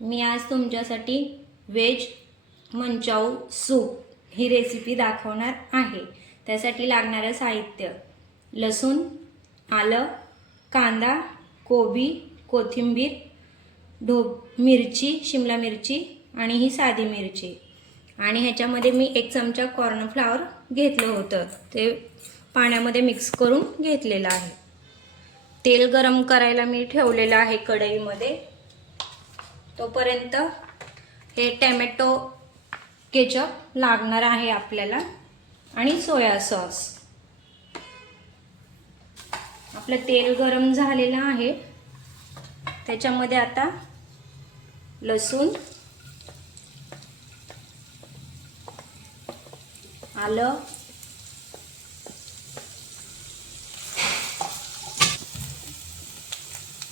मी आज तुमच्यासाठी veg manchow soup ही recipe दाखवणार आहे। त्यासाठी लागणारे साहित्य: लसूण, आलं, कांदा, कोबी, कोथिंबीर, मिरची, शिमला मिरची आणि ही साधी मिरची। आणि ह्याच्यामध्ये मी 1 चमचा कॉर्नफ्लॉवर घेतलं होतं, ते पाण्यामध्ये मिक्स करून घेतलेलं आहे। तेल गरम करायला मी ठेवलेलं आहे कढईमध्ये। तोपर्यंत हे टोमॅटो केचप लागणार आहे आपल्याला आणि सोया सॉस। आपलं तेल गरम झालेलं आहे, त्याच्यामध्ये आता लसूण, आलं,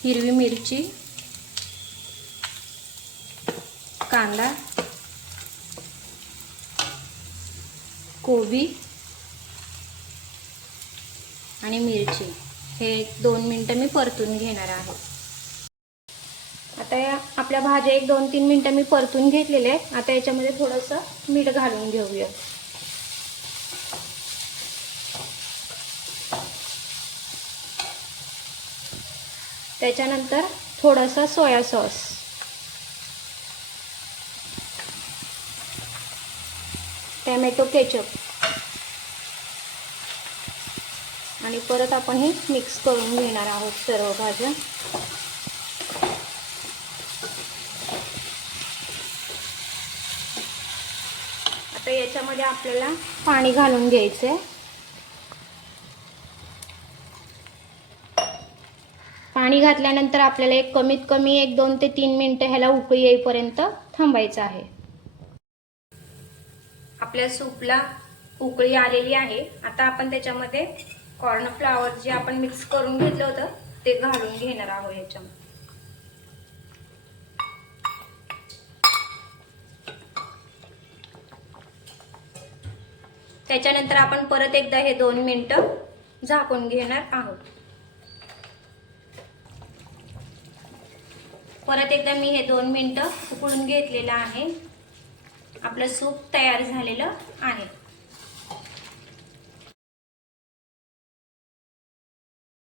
हिरवी मिरची, कांदा, कोबी आणि मिरची हे 2 मिनिटं मी परतून घेणार आहे। आता या आपल्या भाज्या 1-2-3 मिनिटं मी परतून घेतलेले आहे। आता याच्यामध्ये थोडंसं मीठ घालून घेऊया। त्याच्यानंतर थोडासा सोया सॉस, टोमॅटो केचप आणि परत आपण हे मिक्स करून घेणार आहोत सर्व भाज्या। आता याच्यामध्ये आपल्याला पाणी घालून घ्यायचंय। पाणी घातल्यानंतर आपल्याला कमीत कमी 1-2 ते 3 मिनिटं ह्याला उकळी येईपर्यंत थांबायचं आहे। आपल्या सूपला उकळी आलेली आहे। आता आपण त्याच्यामध्ये कॉर्नफ्लॉवर जे आपण मिक्स करून घेतलं होतं ते घालून घेणार आहोत याच्यामध्ये। त्याच्यानंतर आपण परत एकदा हे 2 मिनिटं झाकून घेणार आहोत। परत एकदा मी हे 2 मिनिटं उकळून घेतलेलं आहे। आपलं सूप तयार झालेलं आहे।